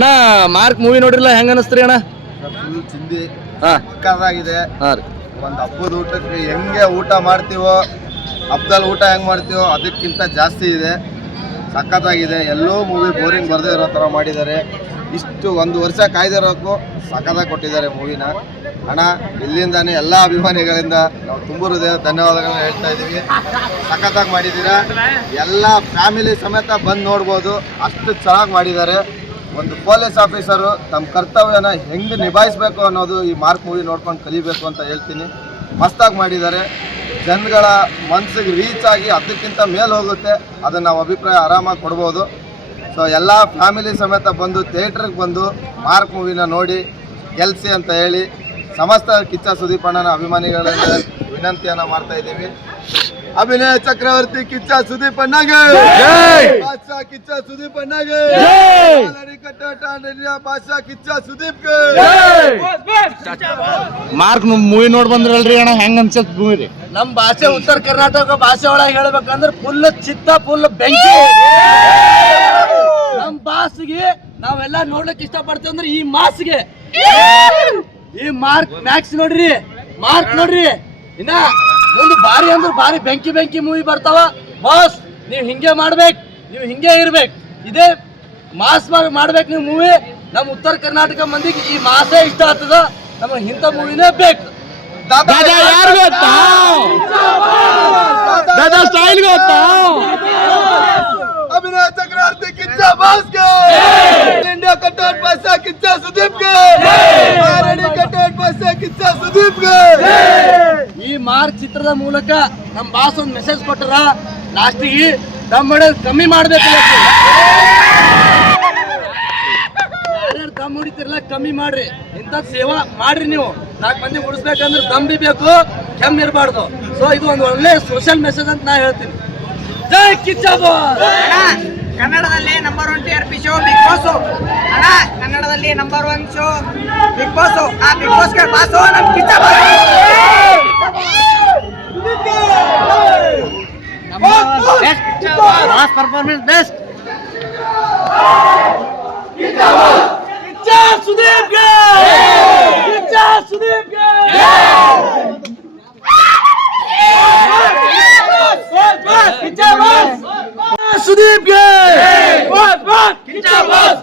ಅಣ್ಣ mark movie ನೋಡಿರಲ್ಲ, ಹೆಂಗ ಅನಿಸ್ತ್ರಿ ಅಣ್ಣ? ಫುಲ್ ಚಿಂದಿ ಹಾ ಸಕ್ಕತ್ತಾಗಿದೆ. ಹಾ ರೀ. ಒಂದು ಹಬ್ಬದ ಊಟಕ್ಕೆ ಹೆಂಗೆ ಊಟ ಮಾಡ್ತೀವೋ, ಹಬ್ಬದಲ್ಲಿ ಊಟ ಹೆಂಗೆ ಮಾಡ್ತೀವೋ ಅದಕ್ಕಿಂತ ಜಾಸ್ತಿ ಇದೆ. ಸಖತ್ತಾಗಿದೆ. ಎಲ್ಲೋ ಮೂವಿ ಬೋರಿಂಗ್ ಬರದೇ ಇರೋ ಥರ ಮಾಡಿದ್ದಾರೆ. ಇಷ್ಟು 1 ವರ್ಷ ಕಾಯ್ದಿರೋಕ್ಕೂ ಸಖತ್ತಾಗಿ ಕೊಟ್ಟಿದ್ದಾರೆ ಮೂವಿನ. ಅಣ್ಣ ಇಲ್ಲಿಂದಾನೇ ಎಲ್ಲ ಅಭಿಮಾನಿಗಳಿಂದ ನಾವು ತುಂಬ ಹೃದಯ ಧನ್ಯವಾದಗಳನ್ನ ಹೇಳ್ತಾ ಇದ್ದೀವಿ. ಸಖತ್ತಾಗಿ ಮಾಡಿದ್ದೀರಾ. ಎಲ್ಲ ಫ್ಯಾಮಿಲಿ ಸಮೇತ ಬಂದು ನೋಡ್ಬೋದು, ಅಷ್ಟು ಚೆನ್ನಾಗಿ ಮಾಡಿದ್ದಾರೆ. ಒಂದು ಪೊಲೀಸ್ ಆಫೀಸರು ತಮ್ಮ ಕರ್ತವ್ಯನ ಹೆಂಗೆ ನಿಭಾಯಿಸಬೇಕು ಅನ್ನೋದು ಈ ಮಾರ್ಕ್ ಮೂವಿ ನೋಡ್ಕೊಂಡು ಕಲಿಬೇಕು ಅಂತ ಹೇಳ್ತೀನಿ. ಮಸ್ತಾಗಿ ಮಾಡಿದ್ದಾರೆ. ಜನಗಳ ಮನಸ್ಸಿಗೆ ರೀಚ್ ಆಗಿ ಅದಕ್ಕಿಂತ ಮೇಲೆ ಹೋಗುತ್ತೆ. ಅದನ್ನು ನಾವು ಅಭಿಪ್ರಾಯ ಆರಾಮಾಗಿ ಕೊಡ್ಬೋದು. ಸೊ ಎಲ್ಲ ಫ್ಯಾಮಿಲಿ ಸಮೇತ ಬಂದು ಥಿಯೇಟ್ರಿಗೆ ಬಂದು ಮಾರ್ಕ್ ಮೂವಿನ ನೋಡಿ ಗೆಲ್ಸಿ ಅಂತ ಹೇಳಿ ಸಮಸ್ತ ಕಿಚ್ಚ ಸುದೀಪ್ ಅಣ್ಣನ ಅಭಿಮಾನಿಗಳಿಂದ ವಿನಂತಿಯನ್ನು ಮಾಡ್ತಾ ಇದ್ದೀವಿ. ಅಭಿನಯ ಚಕ್ರವರ್ತಿ ಕಿಚ್ಚ ಸುದೀಪ್ ಅಣ್ಣಗೆ, ಬಾದ್ಶಾ ಕಿಚ್ಚ ಸುದೀಪ್ ಅಣ್ಣಗೆ, ಬಾದ್ಶಾ ಕಿಚ್ಚ ಸುದೀಪ್ಗೆ. ಮಾರ್ಕ್ ಮೂವಿ ನೋಡ್ ಬಂದ್ರಲ್ರಿ ಅಣ್ಣ, ಹೆಂಗ್ ಅನ್ಸತ್ ಮೂವಿ ರೀ? ನಮ್ ಭಾಷೆ ಉತ್ತರ ಕರ್ನಾಟಕ ಭಾಷೆ ಒಳಗೆ ಹೇಳ್ಬೇಕಂದ್ರೆ ಫುಲ್ ಚಿತ್ತ, ಫುಲ್ ಬೆಂಕಿ. ನಮ್ ಭಾಷೆಗೆ ನಾವೆಲ್ಲ ನೋಡ್ಲಿಕ್ಕೆ ಇಷ್ಟಪಡ್ತೀವಿ ಅಂದ್ರೆ ಈ ಮಾಸ್ಗೆ, ಈ ಮಾರ್ಕ್ ಮ್ಯಾಕ್ಸ್ ನೋಡ್ರಿ, ಮಾರ್ಕ್ ನೋಡ್ರಿ. ಇನ್ನ ಮುಂದೆ ಭಾರಿ ಅಂದ್ರೆ ಭಾರಿ ಬೆಂಕಿ ಬೆಂಕಿ ಮೂವಿ ಬರ್ತಾವ. ಬಾಸ್ ನೀವು ಹಿಂಗೆ ಮಾಡ್ಬೇಕು, ನೀವು ಹಿಂಗೆ ಇರ್ಬೇಕು, ಇದೇ ಮಾಸ್ ಮಾಡ್ಬೇಕು ನೀವು ಮೂವಿ. ನಮ್ಮ ಉತ್ತರ ಕರ್ನಾಟಕ ಮಂದಿಗೆ ಈ ಮಾಸೇ ಇಷ್ಟ ಆಗ್ತದ. ನಮಗೆ ಇಂಥ ಮೂವಿನೇ ಬೇಕು. ಯಾರು ಗೊತ್ತಾ? ದಾದಾ ಸ್ಟೈಲ್ ಗೊತ್ತಾ? ಅಭಿನಯ ಚಕ್ರವರ್ತಿ ಕಿಚ್ಚ ಬಾಸ್ಗೆ, ಇಂಡಿಯಾ ಕಟ್ಟೋಟ್ ಬಾದ್ಶಾ ಕಿಚ್ಚ ಸುದೀಪ್ಗೆ, ಕಟ್ಟೋಟ್ ಬಾದ್ಶಾ ಕಿಚ್ಚ ಸುದೀಪ್ಗೆ. ಈ ಮಾರ್ಕ್ ಚಿತ್ರದ ಮೂಲಕ ನಮ್ಮ ಬಾಸ್ ಒಂದು ಮೆಸೇಜ್ ಕೊಟ್ಟರ, ಲಾಸ್ಟಿಗೆ ದಮ್ ಕಮ್ಮಿ ಮಾಡ್ಬೇಕು. ಯಾರ್ಯಾರು ದಮ್ ಹೊಡಿತಿರಲ್ಲ ಕಮ್ಮಿ ಮಾಡ್ರಿ. ಇಂಥ ಸೇವಾ ಮಾಡ್ರಿ. ನೀವು 4 ಮಂದಿ ಉಳಿಸ್ಬೇಕಂದ್ರೆ ದಮ್ ಬಿ ಬೇಕು, ಕೆಮ್ಮಿ ಇರಬಾರ್ದು. ಸೊ ಇದು ಒಂದು ಒಳ್ಳೆ ಸೋಷಿಯಲ್ ಮೆಸೇಜ್ ಅಂತ ನಾ ಹೇಳ್ತೀನಿ. ಜೈ ಕಿಚ್ಚ ಬಾಸ್. ಕನ್ನಡದಲ್ಲಿ number 1 TRP show Bigg Boss ಅಣ್ಣ. ಕನ್ನಡದಲ್ಲಿ ನಂಬರ್ 1 ಶೋ ಬಿಗ್ ಬಾಸ್. ಆ ಬಿಗ್ ಬಾಸ್ ಗೆ ಬಾಸ್ ನಮ್ Kiccha boss. Boss performance best. Kiccha Sudeep ಗೆ, ಕಿಚ್ಚ ಸುದೀಪ್ ಗೆ. ಸುದೀಪ್ ಗೆ, ಕಿಚ್ಚ ಬಾಸ್.